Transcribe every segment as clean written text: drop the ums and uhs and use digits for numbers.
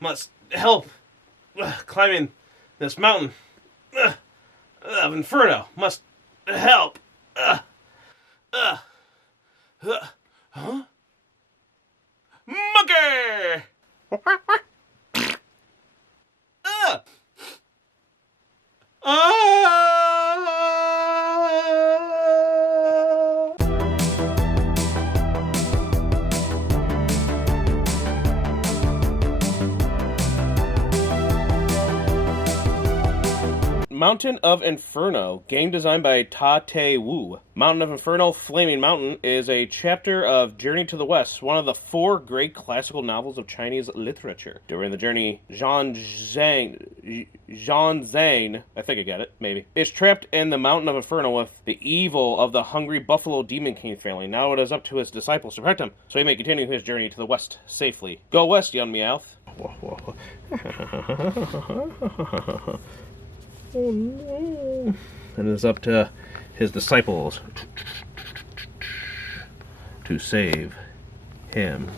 Must help climbing this mountain of Inferno. Must help. Huh? Monkey! Mountain of Inferno, game designed by Ta-Te Wu. Mountain of Inferno, Flaming Mountain is a chapter of Journey to the West, one of the 4 great classical novels of Chinese literature. During the journey, Zhang Zhang, I think I got it, maybe, is trapped in the Mountain of Inferno with the evil of the hungry Buffalo Demon King family. Now it is up to his disciples to protect him, so he may continue his journey to the west safely. Go west, young Meowth. Oh no. And it's up to his disciples to save him.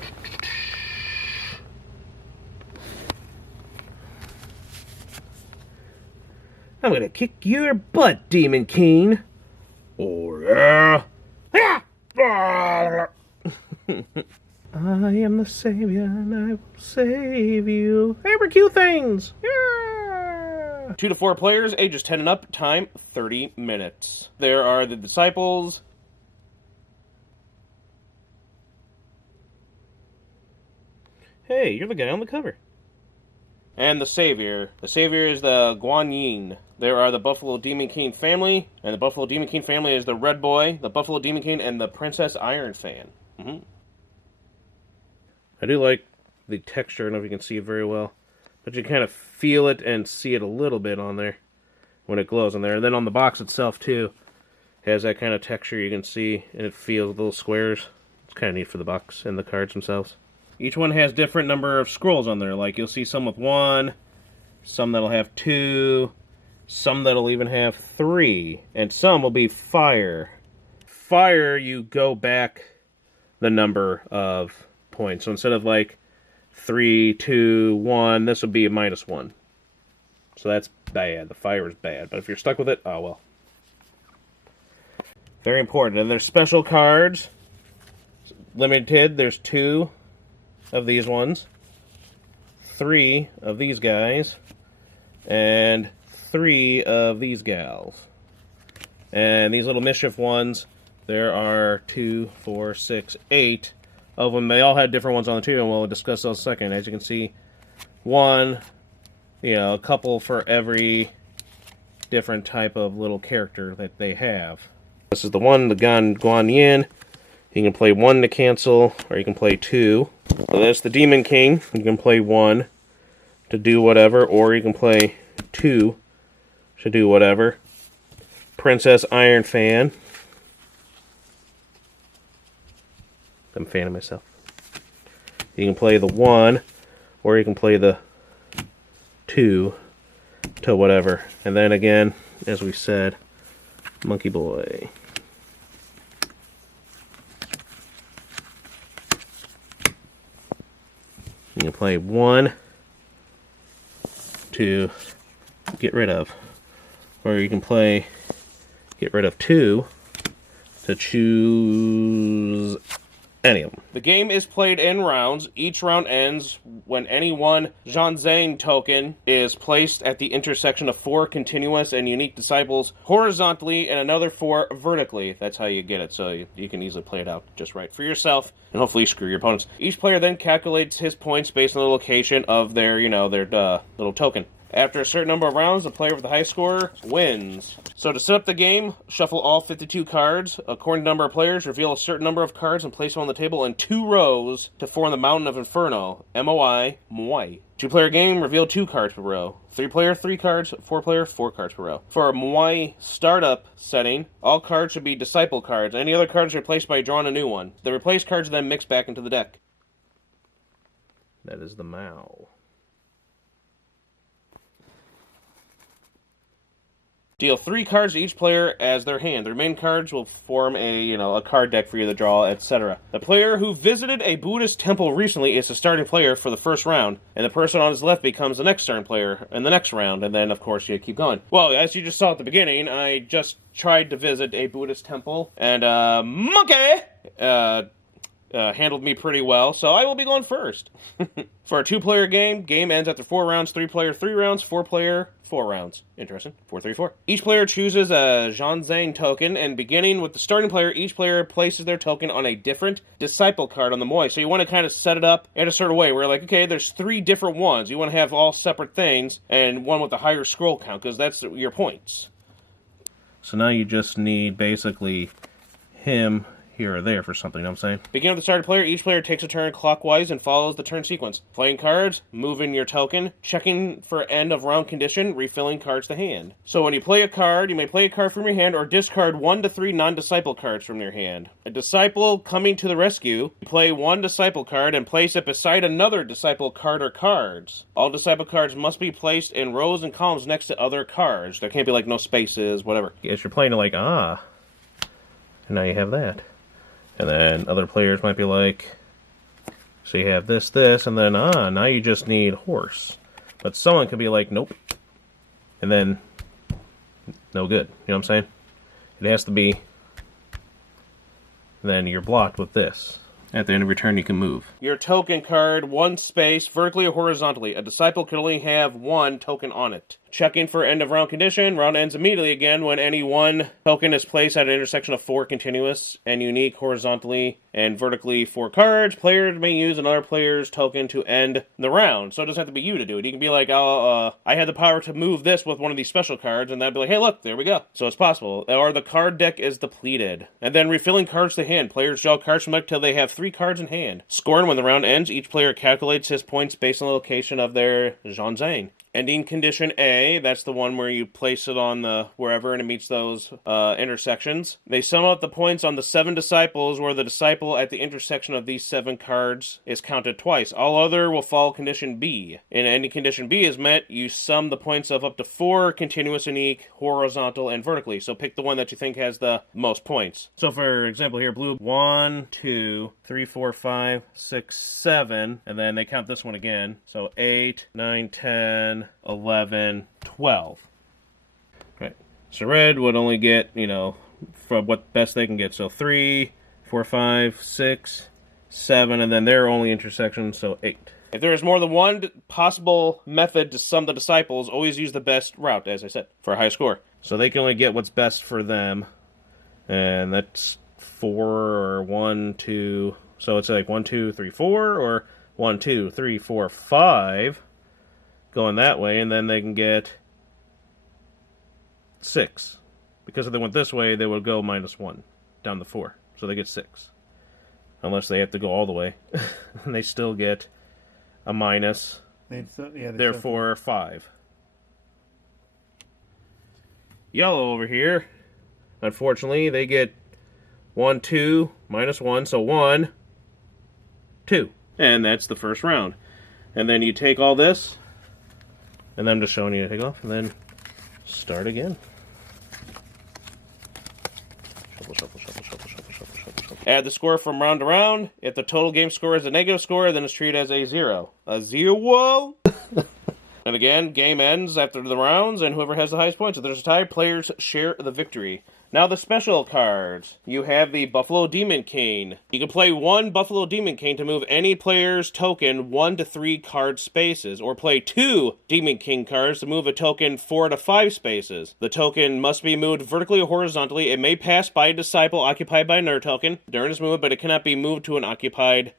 I'm gonna kick your butt, Demon King. Oh yeah. I am the savior and I will save you. Hey, we're cute things. Yeah. 2 to 4 players, ages 10 and up, time 30 minutes. There are the disciples. Hey, you're the guy on the cover. And the savior. The savior is the Guan Yin. There are the Buffalo Demon King family, and the Buffalo Demon King family is the Red Boy, the Buffalo Demon King, and the Princess Iron Fan. I do like the texture. I don't know if you can see it very well, but you kind of feel it and see it a little bit on there when it glows on there. And then on the box itself, too, has that kind of texture you can see, and it feels little squares. It's kind of neat for the box and the cards themselves. Each one has different number of scrolls on there. Like, you'll see some with 1, some that'll have 2, some that'll even have 3, and some will be fire. Fire, you go back the number of points. So instead of, like, 3, 2, 1, this would be a -1. So that's bad. The fire is bad. But if you're stuck with it, oh well. Very important. And there's special cards. Limited, there's 2 of these ones, 3 of these guys, and 3 of these gals. And these little mischief ones, there are 2, 4, 6, 8 of them. They all had different ones on the table, and we'll discuss those in a second. As you can see, one, a couple for every different type of little character that they have. This is the one, the Guan Yin. You can play 1 to cancel, or you can play 2. So that's the Demon King. You can play 1 to do whatever, or you can play 2 to do whatever. Princess Iron Fan. I'm a fan of myself. You can play the 1, or you can play the 2 to whatever. And then again, as we said, Monkey Boy. You can play 1 to get rid of, or you can play get rid of 2 to choose any of them. The game is played in rounds. Each round ends when any one Zhanzang token is placed at the intersection of 4 continuous and unique disciples horizontally and another 4 vertically. That's how you get it, so you can easily play it out just right for yourself and hopefully screw your opponents. Each player then calculates his points based on the location of their, their little token. After a certain number of rounds, the player with the highest score wins. So to set up the game, shuffle all 52 cards. According to number of players, reveal a certain number of cards and place them on the table in 2 rows to form the Mountain of Inferno. M-O-I, Moi. 2-player game, reveal 2 cards per row. 3-player, 3 cards. 4-player, 4 cards per row. For a Moi startup setting, all cards should be Disciple cards. Any other cards are replaced by drawing a new one. The replaced cards are then mixed back into the deck. That is the Mao. Deal 3 cards to each player as their hand. The remaining cards will form a card deck for you to draw, etc. The player who visited a Buddhist temple recently is the starting player for the first round, and the person on his left becomes the next starting player in the next round, and then, of course, you keep going. Well, as you just saw at the beginning, I just tried to visit a Buddhist temple, and monkey handled me pretty well, so I will be going first. For a 2-player game ends after 4 rounds, 3-player 3 rounds, 4-player 4 rounds. Interesting. 4-3-4. Each player chooses a Zhanzang token, and beginning with the starting player, each player places their token on a different disciple card on the Moai. So you want to kind of set it up in a certain way where, like, okay, there's 3 different ones. You want to have all separate things, and one with a higher scroll count, because that's your points. So now you just need, basically, him here or there for something, you know what I'm saying? Beginning with the starting player, each player takes a turn clockwise and follows the turn sequence. Playing cards, moving your token, checking for end of round condition, refilling cards to hand. So when you play a card, you may play a card from your hand or discard 1 to 3 non-disciple cards from your hand. A disciple coming to the rescue, you play 1 disciple card and place it beside another disciple card or cards. All disciple cards must be placed in rows and columns next to other cards. There can't be, like, no spaces, whatever. As you're playing it, like, and now you have that. And then other players might be like, so you have this, and then, now you just need horse. But someone could be like, nope. And then, no good. You know what I'm saying? It has to be, then you're blocked with this. At the end of your turn, you can move. Your token card, 1 space, vertically or horizontally. A disciple can only have 1 token on it. Checking for end of round condition. Round ends immediately again when any 1 token is placed at an intersection of 4 continuous and unique horizontally and vertically 4 cards. Players may use another player's token to end the round. So it doesn't have to be you to do it. You can be like, I had the power to move this with one of these special cards, and that'd be like, hey, look, there we go. So it's possible. Or the card deck is depleted. And then refilling cards to hand. Players draw cards from deck till they have 3 cards in hand. Scoring when the round ends, each player calculates his points based on the location of their Zhanzang. Ending condition A, that's the one where you place it on the wherever and it meets those intersections. They sum up the points on the 7 disciples where the disciple at the intersection of these 7 cards is counted twice. All other will follow condition B. And ending condition B is met, you sum the points of up to 4 continuous, unique, horizontal, and vertically. So pick the one that you think has the most points. So for example here, blue, 1, 2, 3, 4, 5, 6, 7, and then they count this one again. So 8, 9, 10, 11, 12. Right. So red would only get, from what best they can get. So 3, 4, 5, 6, 7, and then their only intersection, so 8. If there is more than one possible method to sum the disciples, always use the best route, as I said, for a high score. So they can only get what's best for them. And that's 4 or 1, 2. So it's like 1, 2, 3, 4, or 1, 2, 3, 4, 5. Going that way, and then they can get 6. Because if they went this way, they would go -1 down to 4. So they get 6. Unless they have to go all the way. And they still get a minus. Therefore, 5. Yellow over here, unfortunately, they get 1, 2, -1, so 1, 2. And that's the first round. And then you take all this, and then I'm just showing you to take off, and then start again. Shuffle, shuffle, shuffle, shuffle, shuffle, shuffle, shuffle, shuffle. Add the score from round to round. If the total game score is a negative score, then it's treated as a 0. A 0? And again, game ends after the rounds, and whoever has the highest points. If there's a tie, players share the victory. Now the special cards. You have the Buffalo Demon King. You can play 1 Buffalo Demon King to move any player's token 1 to 3 card spaces, or play 2 Demon King cards to move a token 4 to 5 spaces. The token must be moved vertically or horizontally. It may pass by a disciple occupied by another token during its movement, but it cannot be moved to an occupied,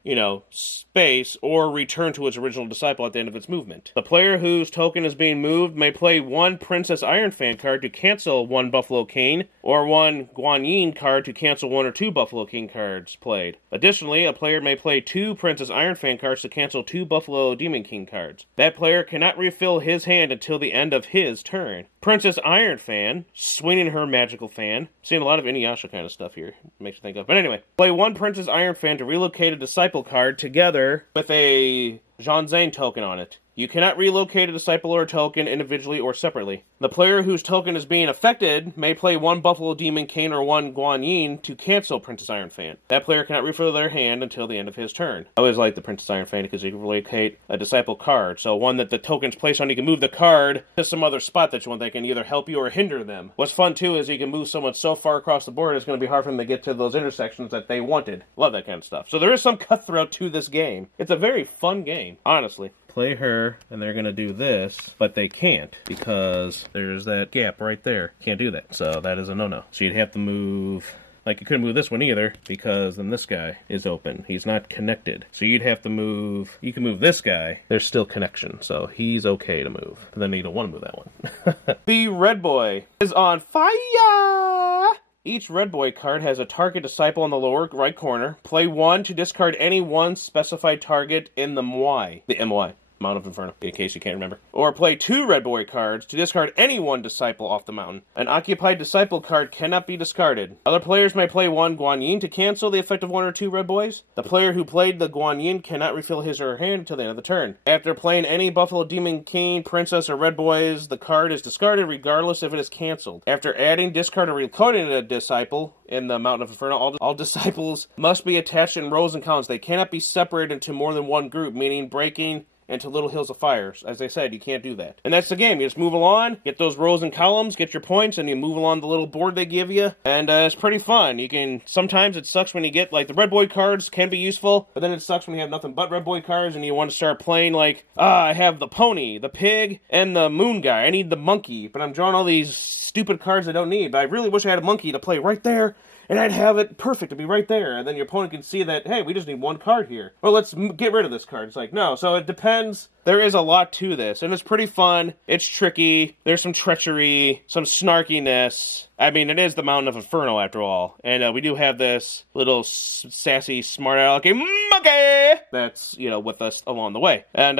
space, or return to its original disciple at the end of its movement. The player whose token is being moved may play 1 Princess Iron Fan card to cancel 1 Buffalo King, or 1 Guanyin card to cancel 1 or 2 Buffalo King cards played. Additionally, a player may play 2 Princess Iron Fan cards to cancel 2 Buffalo Demon King cards. That player cannot refill his hand until the end of his turn. Princess Iron Fan, swinging her magical fan. Seeing a lot of Inuyasha kind of stuff here. Makes you think of. But anyway, play 1 Princess Iron Fan to relocate a disciple card together with a Zhanzang token on it. You cannot relocate a disciple or a token individually or separately. The player whose token is being affected may play one Buffalo Demon Cane or one Guanyin to cancel Princess Iron Fan. That player cannot refill their hand until the end of his turn. I always like the Princess Iron Fan because you can relocate a disciple card. So one that the token's placed on, you can move the card to some other spot that you want that can either help you or hinder them. What's fun too is you can move someone so far across the board it's going to be hard for them to get to those intersections that they wanted. Love that kind of stuff. So there is some cutthroat to this game. It's a very fun game, honestly. Play her, and they're going to do this, but they can't because there's that gap right there. Can't do that, so that is a no-no. So you'd have to move... Like, you couldn't move this one either, because then this guy is open. He's not connected. So you'd have to move... You can move this guy. There's still connection, so he's okay to move. But then you don't want to move that one. The Red Boy is on fire! Each Red Boy card has a target disciple on the lower right corner. Play 1 to discard any one specified target in the MY. The MY. Mount of Inferno, in case you can't remember. Or play 2 Red Boy cards to discard any one disciple off the mountain. An occupied disciple card cannot be discarded. Other players may play 1 Guanyin to cancel the effect of 1 or 2 Red Boys. The player who played the Guanyin cannot refill his or her hand until the end of the turn. After playing any Buffalo Demon King, Princess, or Red Boys, the card is discarded regardless if it is canceled. After adding, discard, or recoding a disciple in the Mountain of Inferno, all disciples must be attached in rows and columns. They cannot be separated into more than one group, meaning breaking into little hills of fires. As I said, you can't do that. And that's the game. You just move along, get those rows and columns, get your points, and you move along the little board they give you. And it's pretty fun. You can... Sometimes it sucks when you get, like, the Red Boy cards can be useful, but then it sucks when you have nothing but Red Boy cards and you want to start playing, like, I have the pony, the pig, and the moon guy. I need the monkey, but I'm drawing all these stupid cards I don't need. But I really wish I had a monkey to play right there, and I'd have it perfect to be right there. And then your opponent can see that, hey, we just need one card here. Well, let's get rid of this card. It's like, no. So it depends. There is a lot to this, and it's pretty fun. It's tricky. There's some treachery, some snarkiness. I mean, it is the Mountain of Inferno, after all. And we do have this little sassy, smart alecky monkey that's, you know, with us along the way. And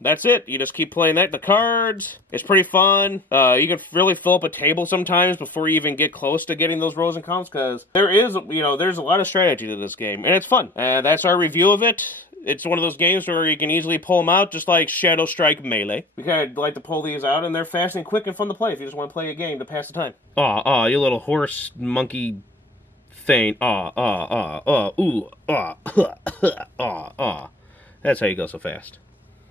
that's it. You just keep playing that. The cards, it's pretty fun. You can really fill up a table sometimes before you even get close to getting those rows and columns, because there is, you know, there's a lot of strategy to this game, and it's fun. And that's our review of it. It's one of those games where you can easily pull them out, just like Shadow Strike Melee. We kind of like to pull these out, and they're fast and quick and fun to play if you just want to play a game to pass the time. You little horse monkey thing. Ooh, That's how you go so fast.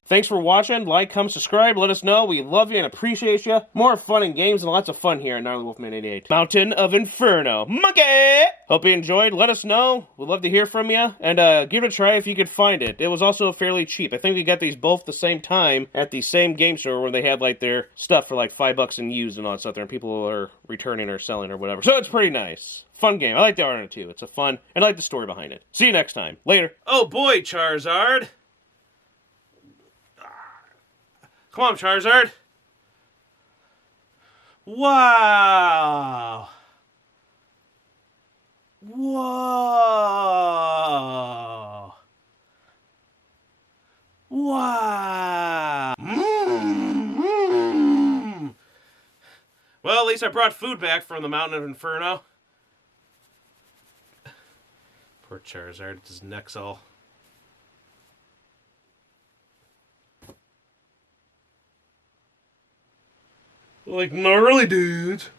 Thanks for watching. Like, comment, subscribe. Let us know. We love you and appreciate you. More fun and games and lots of fun here at Gnarly Wolfman 88. Mountain of Inferno. Monkey! Hope you enjoyed. Let us know. We'd love to hear from you. And give it a try if you could find it. It was also fairly cheap. I think we got these both the same time at the same game store where they had like their stuff for like $5 and used and all that stuff there. And people are returning or selling or whatever. So it's pretty nice. Fun game. I like the art on it too. It's a fun, and I like the story behind it. See you next time. Later. Oh boy, Charizard. Come on, Charizard. Wow. Whoa. Wow. Well, at least I brought food back from the Mountain of Inferno. Poor Charizard, his neck's all... like gnarly dudes.